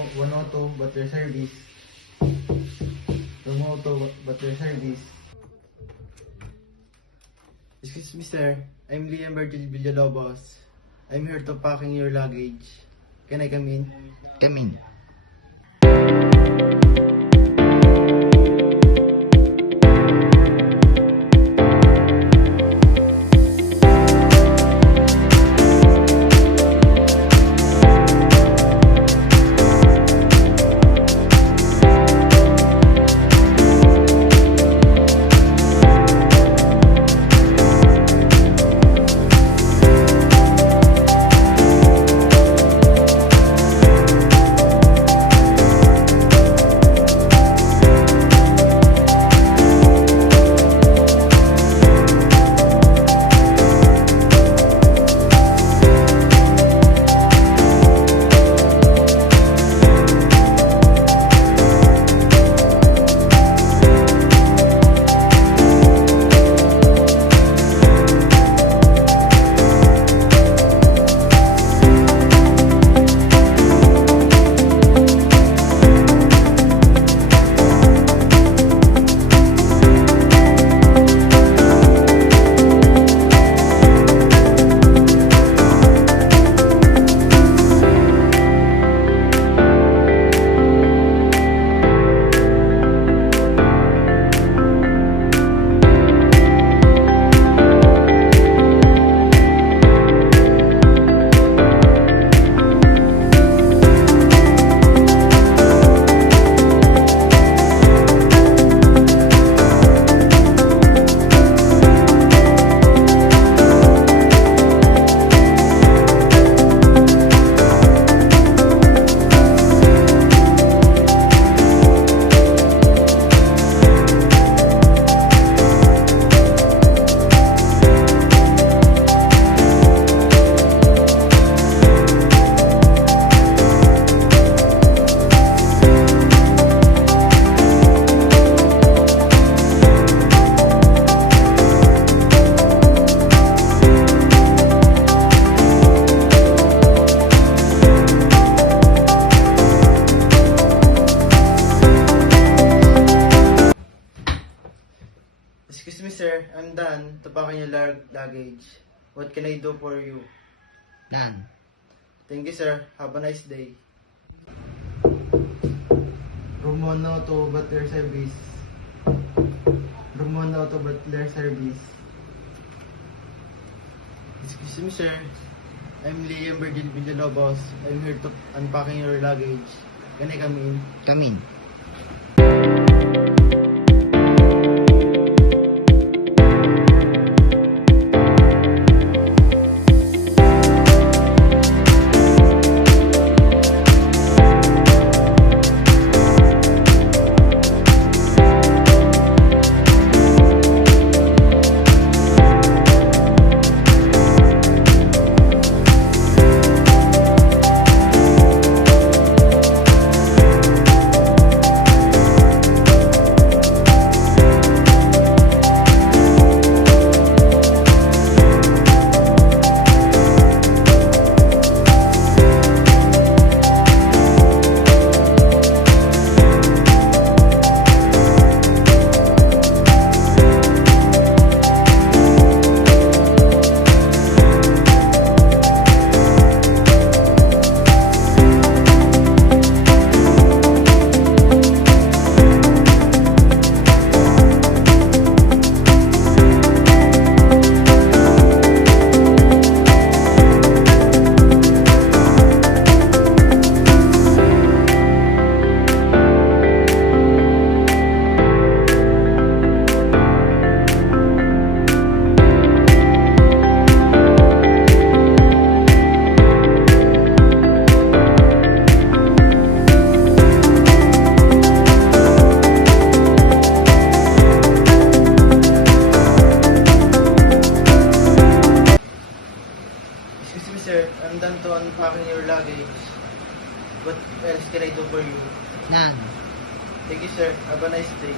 Auto Butler Service. Romo Auto Butler Service. Excuse me, sir. I'm Liam Bertil Villalobos. I'm here to packing your luggage. Can I come in? Come in. Excuse me, sir. I'm done to packing your luggage. What can I do for you? None. Thank you, sir. Have a nice day. Romo Auto Butler Service. Romo Auto Butler Service. Excuse me, sir. I'm Liam Bertil Villalobos. I'm here to unpacking your luggage. Can I come in? Come in. Excuse me, sir. I'm done to unpacking your luggage. What else can I do for you? None. Thank you, sir. Have a nice day.